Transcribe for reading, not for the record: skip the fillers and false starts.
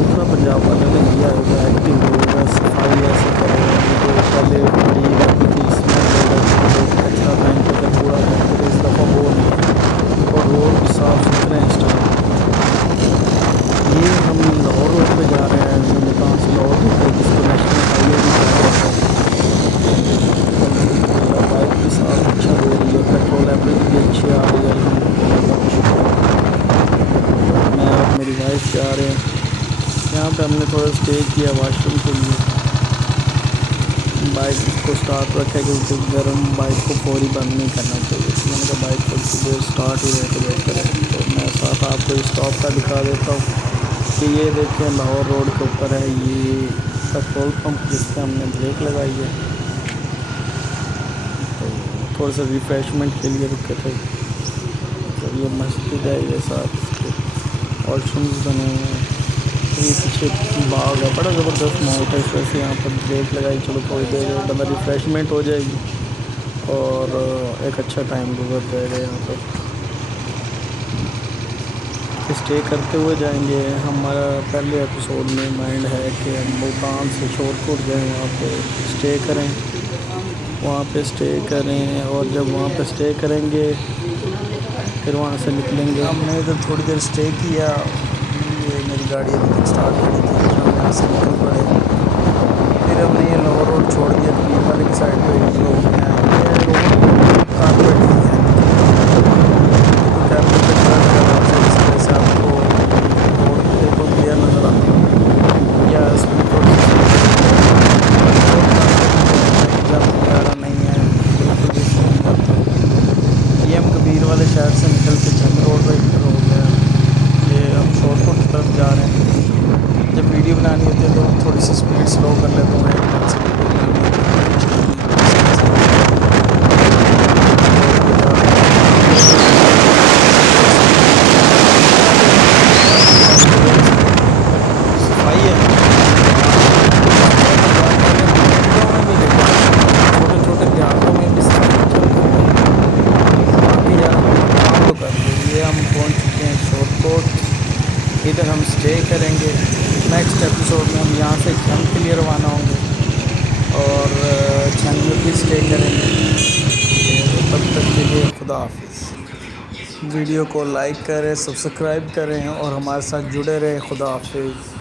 ستھرا پنجاب والے نے لیا ہے، ایکٹیو لوگ ہیں، صفائی ایسے کر رہے ہیں جو پہلے بڑی رہتی تھی اسمیل ہو رہی تھی، لوگ کچرا پھینک کے ادھر کوڑا پھینکتے تھے، اس دفعہ وہ نہیں ہے اور روڈ بھی صاف ستھرے ہیں اس ٹائم۔ یہ ہم لاہور روڈ پہ جا رہے ہیں، جو ملتان سے لاہور جاتا ہے، جس کو نیشنل ہائی وے بھی کہا جاتا ہے۔ الحمد للہ بائک بھی ساتھ اچھا دے رہی ہے، پیٹرول ایوریج بھی اچھی آ رہی ہے، الحمد للہ اللہ کا شکر ہے۔ میں اور میری وائف جا رہے ہیں، یہاں پہ ہم نے تھوڑا اسٹے کیا واش روم کے لیے۔ بائک کو سٹارٹ رکھا کیونکہ گرم بائک کو فوری بند نہیں کرنا چاہیے، تو میں نے کہا بائک تھوڑی سی دیر سٹارٹ ہی رہے تو بہتر ہے۔ تو میں ساتھ آپ کو اسٹاپ کا دکھا دیتا ہوں کہ یہ دیکھیں لاہور روڈ کے اوپر ہے یہ پیٹرول پمپ، جس پہ ہم نے بریک لگائی ہے۔ تو تھوڑا سا ریفریشمنٹ کے لیے رکے تھے۔ تو یہ مسجد ہے، یہ ساتھ اس کے واش رومز بنے ہوئے ہیں۔ یہ پیچھے باغ ہے، بڑا زبردست ماحول ہے، اس وجہ سے یہاں پر بریک لگائی، چلو تھوڑی دیر بندہ ریفریشمنٹ ہو جائے گی اور ایک اچھا ٹائم گزر جائے گا یہاں پہ۔ اسٹے کرتے ہوئے جائیں گے، ہمارا پہلے ایپیسوڈ میں مائنڈ ہے کہ ہم ملتان سے شور کوٹ جائیں، وہاں پہ اسٹے کریں، اور جب وہاں پہ اسٹے کریں گے پھر وہاں سے نکلیں گے۔ ہم نے ادھر تھوڑی دیر اسٹے کیا، یہ میری گاڑی ابھی تک اسٹارٹ کری تھی، پھر ہم یہاں سے نکل پڑے، پھر ہم نے یہ لاہور روڈ چھوڑ دیا، کبیر والے کی سائڈ پہ روک لیا۔ یہ روڈ کافی بڑی ہے تقریباً، یہ تو کیمرے پہ کھڑا کر رہا ہوں جس وجہ سے آپ کو روڈ بالکل کلیئر نظر آتی ہے، یا اس میں تھوڑی سی زوم کر کے دکھاتا ہوں۔ روڈ کافی اچھا ہے، کہیں جم وغیرہ نہیں ہے، بالکل بھی ایشو نہیں آتا۔ یہ ہم کبیر والے شہر سے نکل کے جھنگ روڈ پہ انٹر ہو گیا، یہ ہم شور کوٹ کی طرف جا رہے ہیں۔ جب ویڈیو بنانی ہوتی ہے تو تھوڑی سی سپیڈ سلو کر لیتا ہوں، ایک ہاتھ سے ویڈیو بنانی ہوتی ہے تو جلدی آسانی سے بن جاتی ہے۔ یہ جھنگ روڈ پہ جا رہے ہیں، تھوڑی سپیڈ میں جا رہے ہیں، کافی زبردست صفائی ہے صفائی پنجاب والے منڈیوں میں بھی، لیکن چھوٹے چھوٹے دیہاتوں میں بھی صفائی چل رہی ہے، باقی یار حکومت کام تو کر رہی ہے۔ یہ ہم پہنچ چکے ہیں شور کوٹ، ادھر ہم اسٹے کریں گے، نیکسٹ ایپیسوڈ میں ہم یہاں سے جھنگ کے لیے روانہ ہوں گے اور جھنگ میں بھی اسٹے کریں گے۔ تو تب تک کے لیے خدا حافظ۔ ویڈیو کو لائک کریں، سبسکرائب کریں اور ہمارے ساتھ جڑے رہیں۔ خدا حافظ۔